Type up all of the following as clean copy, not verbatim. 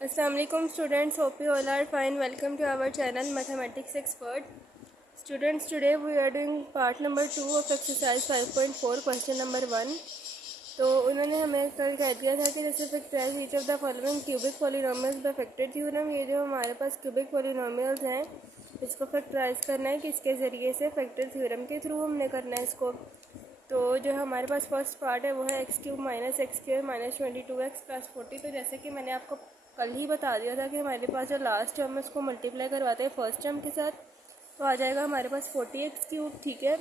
Assalamu alaikum students, hope you all are fine. Welcome to our channel Mathematics Expert. Students, today we are doing part number 2 of exercise 5.4 question number 1. तो उन्होंने हमें कल कह दिया था कि जैसे factorise each of the following cubic polynomials by factor theorem. ये जो हमारे पास क्यूबिक पॉलिनोमियल्स हैं इसको फैक्टराइज करना है किसके ज़रिए से, फैक्टर थ्योरम के थ्रू हमने करना है इसको। तो जो हमारे पास फर्स्ट पार्ट है वो है x cube minus x square minus 22x plus 40। तो जैसे कि मैंने आपको कल ही बता दिया था कि हमारे पास जो लास्ट टर्म है उसको मल्टीप्लाई करवाते हैं फर्स्ट टर्म के साथ, तो आ जाएगा हमारे पास 40x क्यूब। ठीक है,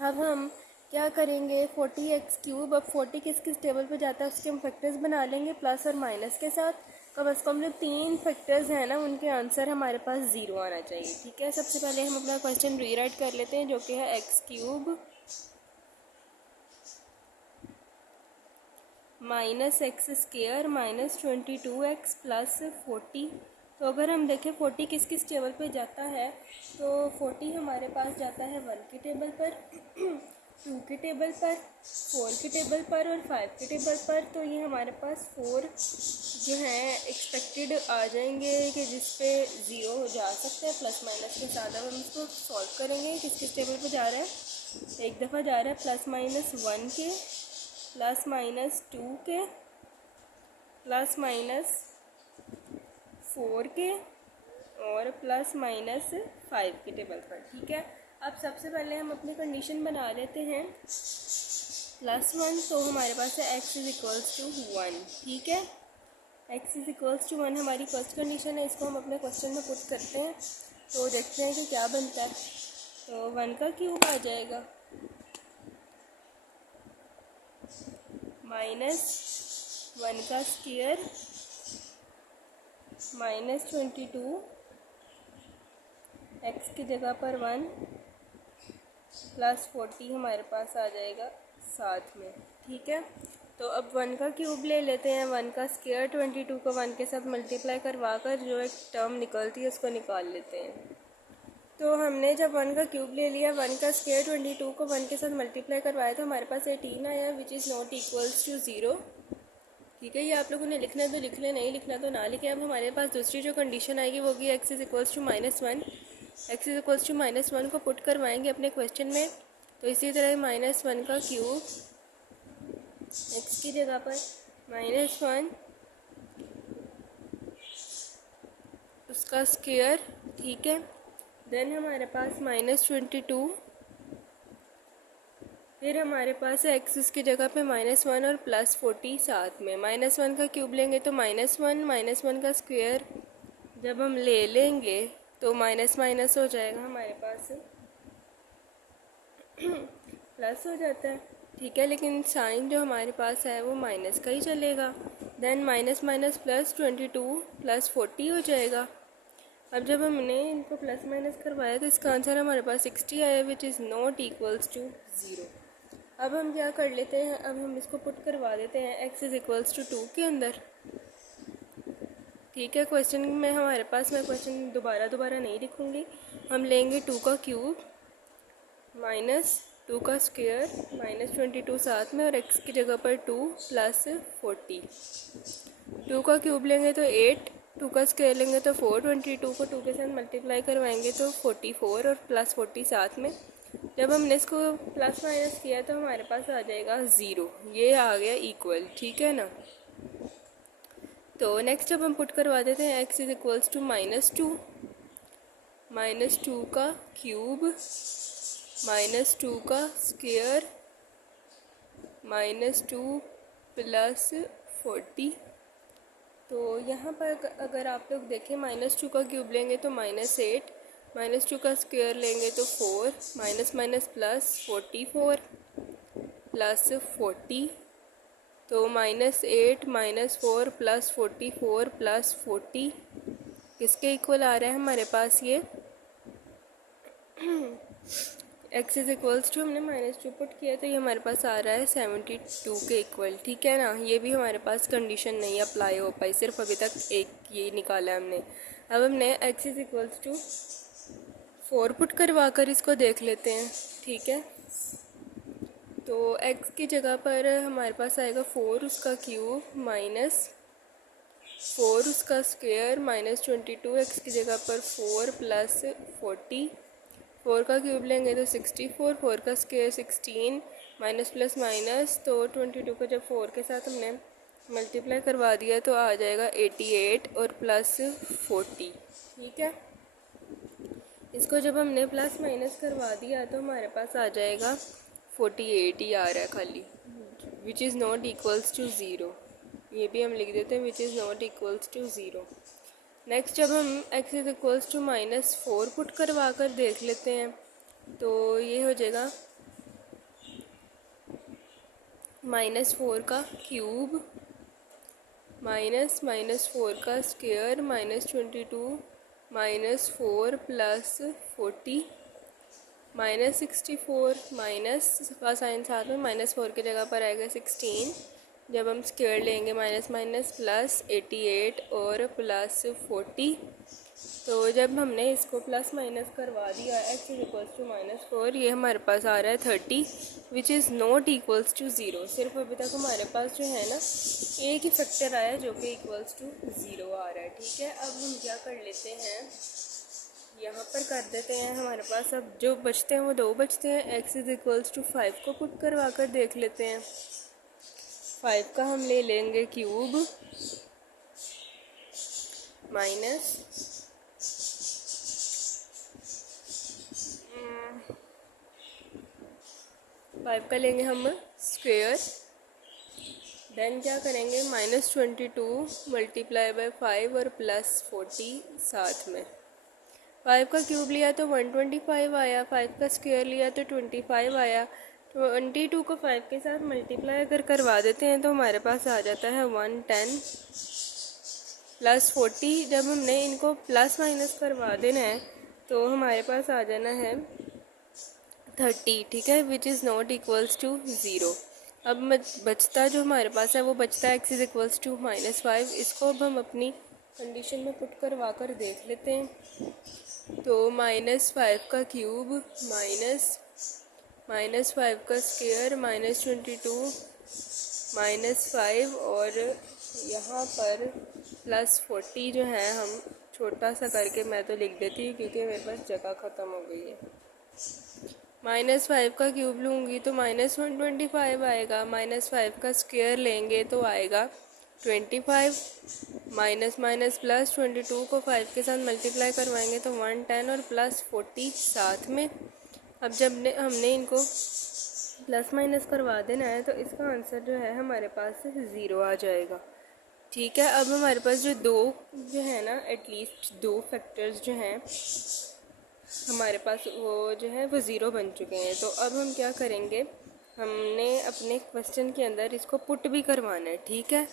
अब हम क्या करेंगे, 40x क्यूब, अब 40 किस किस टेबल पे जाता है उसके हम फैक्टर्स बना लेंगे प्लस और माइनस के साथ। कम से कम जो 3 फैक्टर्स हैं ना उनके आंसर हमारे पास 0 आना चाहिए। ठीक है, सबसे पहले हम अपना क्वेश्चन रीराइट कर लेते हैं जो कि है x cube minus x square minus 22x plus 40। तो अगर हम देखें 40 किस किस टेबल पे जाता है, तो 40 हमारे पास जाता है 1 के टेबल पर, 2 के टेबल पर, 4 के टेबल पर और 5 के टेबल पर। तो ये हमारे पास 4 जो हैं एक्सपेक्टेड आ जाएंगे कि जिस पे 0 जा सकता है प्लस माइनस के साथ। अब हम इसको सॉल्व करेंगे किस किस टेबल पे जा रहा है। एक दफ़ा जा रहा है प्लस माइनस 1 के, प्लस माइनस 2 के, प्लस माइनस 4 के और प्लस माइनस 5 के टेबल पर। ठीक है, अब सबसे पहले हम अपनी कंडीशन बना लेते हैं +1। तो हमारे पास है x इज़ इक्वल्स टू 1। ठीक है, x इज़ इक्वल्स टू 1 हमारी फर्स्ट कंडीशन है। इसको हम अपने क्वेश्चन में पुट करते हैं तो देखते हैं कि क्या बनता है। तो 1 का क्यूब आ जाएगा माइनस 1 का स्क्वायर माइनस 22 x की जगह पर 1 प्लस 40 हमारे पास आ जाएगा साथ में। ठीक है, तो अब 1 का क्यूब ले लेते हैं। 1 का स्क्वायर 22 को 1 के साथ मल्टीप्लाई करवा कर जो एक टर्म निकलती है उसको निकाल लेते हैं। तो हमने जब 1 का क्यूब ले लिया, 1 का स्क्वायर 22 को 1 के साथ मल्टीप्लाई करवाया तो हमारे पास 18 आया which is not equals to 0। ठीक है, ये आप लोगों ने लिखना है तो लिख लें, नहीं लिखना तो ना लिखें। अब हमारे पास दूसरी जो कंडीशन आएगी वो होगी x is equals to -1। X is equals to -1 को पुट करवाएंगे अपने क्वेश्चन में। तो इसी तरह -1 का क्यूब एक्स की जगह पर -1 उसका स्क्वायर। ठीक है, देन हमारे पास -22, फिर हमारे पास है एक्स उसकी जगह पे -1 और प्लस 40 साथ में। -1 का क्यूब लेंगे तो -1 का स्क्वायर जब हम ले लेंगे तो माइनस माइनस हो जाएगा हमारे पास प्लस हो जाता है। ठीक है, लेकिन साइन जो हमारे पास है वो माइनस का ही चलेगा। Then minus minus plus 22 plus 40 हो जाएगा। अब जब हमने इनको प्लस माइनस करवाया तो इसका आंसर हमारे पास 60 आया which is not equals to 0। अब हम क्या कर लेते हैं, अब हम इसको पुट करवा देते हैं एक्स इज़ इक्वल्स टू 2 के अंदर। ठीक है, क्वेश्चन में हमारे पास, मैं क्वेश्चन दोबारा नहीं लिखूँगी। हम लेंगे 2 का क्यूब माइनस 2 का स्क्वायर माइनस 22 साथ में और एक्स की जगह पर 2 प्लस 40। 2 का क्यूब लेंगे तो 8, 2 का स्क्वायर लेंगे तो 4, 22 को 2 के साथ मल्टीप्लाई करवाएंगे तो 44 और प्लस 40 साथ में। जब हमने इसको प्लस माइनस किया तो हमारे पास आ जाएगा 0। ये आ गया इक्वल। ठीक है ना, तो नेक्स्ट जब हम पुट करवा देते हैं एक्स इज़ इक्वल्स टू -2 का क्यूब -2 का स्क्वायर -2 प्लस 40। तो यहाँ पर अगर आप लोग देखें -2 का क्यूब लेंगे तो -8, -2 का स्क्वायर लेंगे तो 4, माइनस माइनस प्लस 44 प्लस 40। तो -8 -4 प्लस 44 प्लस 40 किसके इक्वल आ रहा है हमारे पास ये एक्स इज़ इक्वल्स टू, हमने -2 पुट किया तो ये हमारे पास आ रहा है 72 के इक्वल। ठीक है ना, ये भी हमारे पास कंडीशन नहीं अप्लाई हो पाई, सिर्फ अभी तक एक ये निकाला हमने। अब हमने x is equals to 4 put करवा कर इसको देख लेते हैं। ठीक है, तो x की जगह पर हमारे पास आएगा 4 उसका क्यूब माइनस 4 उसका स्क्वायर माइनस 22x की जगह पर 4 प्लस 40, 4 का क्यूब लेंगे तो 64, 4 का स्क्वायर 16, माइनस प्लस माइनस, तो 22 को जब 4 के साथ हमने मल्टीप्लाई करवा दिया तो आ जाएगा 88 और प्लस 40। ठीक है, इसको जब हमने प्लस माइनस करवा दिया तो हमारे पास आ जाएगा 48 ही आ रहा है खाली, which is not equals to zero. ये भी हम लिख देते हैं which is not equals to zero. Next जब हम x is equals to -4 put करवा कर देख लेते हैं तो ये हो जाएगा -4 का क्यूब -4 का स्क्वायर -22 -4 प्लस 40 -64 माइनस का साइन साथ में -4 की जगह पर आएगा 16, जब हम स्क्वायर लेंगे माइनस माइनस प्लस 88 और प्लस 40, तो जब हमने इसको प्लस माइनस करवा दिया x इज इक्वल्स टू -4, ये हमारे पास आ रहा है 30 which is not equals to zero. सिर्फ अभी तक हमारे पास जो है ना एक ही फैक्टर आया जो कि इक्वल्स टू ज़ीरो आ रहा है। ठीक है, अब हम क्या कर लेते हैं, यहाँ पर कर देते हैं, हमारे पास अब जो बचते हैं वो 2 बचते हैं। x इज इक्वल्स टू 5 को पुट करवा कर देख लेते हैं। 5 का हम ले लेंगे क्यूब माइनस 5 का लेंगे हम स्क्वेयर, देन क्या करेंगे -22 मल्टीप्लाई बाय 5 और प्लस 40 साथ में। 5 का क्यूब लिया तो 125 आया, 5 का स्क्वायर लिया तो 25 आया। 22 को 5 के साथ मल्टीप्लाई अगर करवा देते हैं तो हमारे पास आ जाता है 110 प्लस 40। जब हमने इनको प्लस माइनस करवा देना है तो हमारे पास आ जाना है 30। ठीक है, which is not equals to zero. अब बचता जो हमारे पास है वो बचता है x इज़ इक्वल्स टू -5। इसको अब हम अपनी कंडीशन में पुट करवा कर देख लेते हैं तो -5 का क्यूब माइनस 5 का स्क्वायर -22 -5 और यहाँ पर प्लस 40 जो है हम छोटा सा करके मैं तो लिख देती हूँ क्योंकि मेरे पास जगह ख़त्म हो गई है। -5 का क्यूब लूँगी तो -125 आएगा, -5 का स्क्वायर लेंगे तो आएगा 25, माइनस माइनस प्लस 22 को 5 के साथ मल्टीप्लाई करवाएंगे तो 110 और प्लस 40 साथ में। अब जब हमने इनको प्लस माइनस करवा देना है तो इसका आंसर जो है हमारे पास 0 आ जाएगा। ठीक है, अब हमारे पास जो है ना एटलीस्ट 2 फैक्टर्स जो हैं हमारे पास वो जो है वो 0 बन चुके हैं। तो अब हम क्या करेंगे, हमने अपने क्वेश्चन के अंदर इसको पुट भी करवाना है। ठीक है,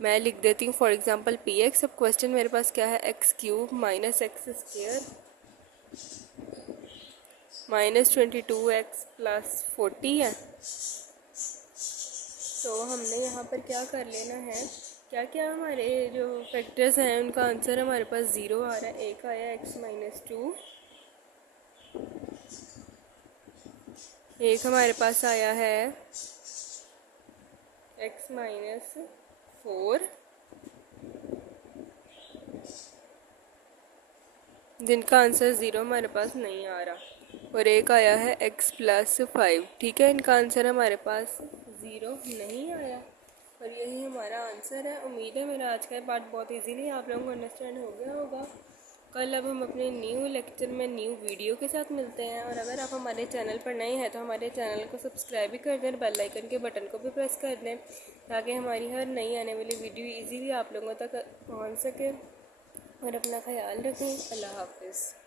मैं लिख देती हूँ फॉर एग्जांपल px। अब क्वेश्चन मेरे पास क्या है, x cube minus x square -22x plus 40 है। तो हमने यहाँ पर क्या कर लेना है, क्या क्या हमारे जो फैक्टर्स हैं उनका आंसर हमारे पास 0 आ रहा है। एक आया x-2, एक हमारे पास आया है x-4, जिनका आंसर 0 हमारे पास नहीं आ रहा, और एक आया है x+5। ठीक है, इनका आंसर हमारे पास 0 नहीं आया और यही हमारा आंसर है। उम्मीद है मेरा आज का पार्ट बहुत इजीली आप लोगों को अंडरस्टैंड हो गया होगा। कल अब हम अपने न्यू लेक्चर में न्यू वीडियो के साथ मिलते हैं, और अगर आप हमारे चैनल पर नए हैं तो हमारे चैनल को सब्सक्राइब भी कर दें, बेल आइकन के बटन को भी प्रेस कर दें ताकि हमारी हर नई आने वाली वीडियो इजीली आप लोगों तक पहुंच सके। और अपना ख्याल रखें। अल्लाह हाफिज़।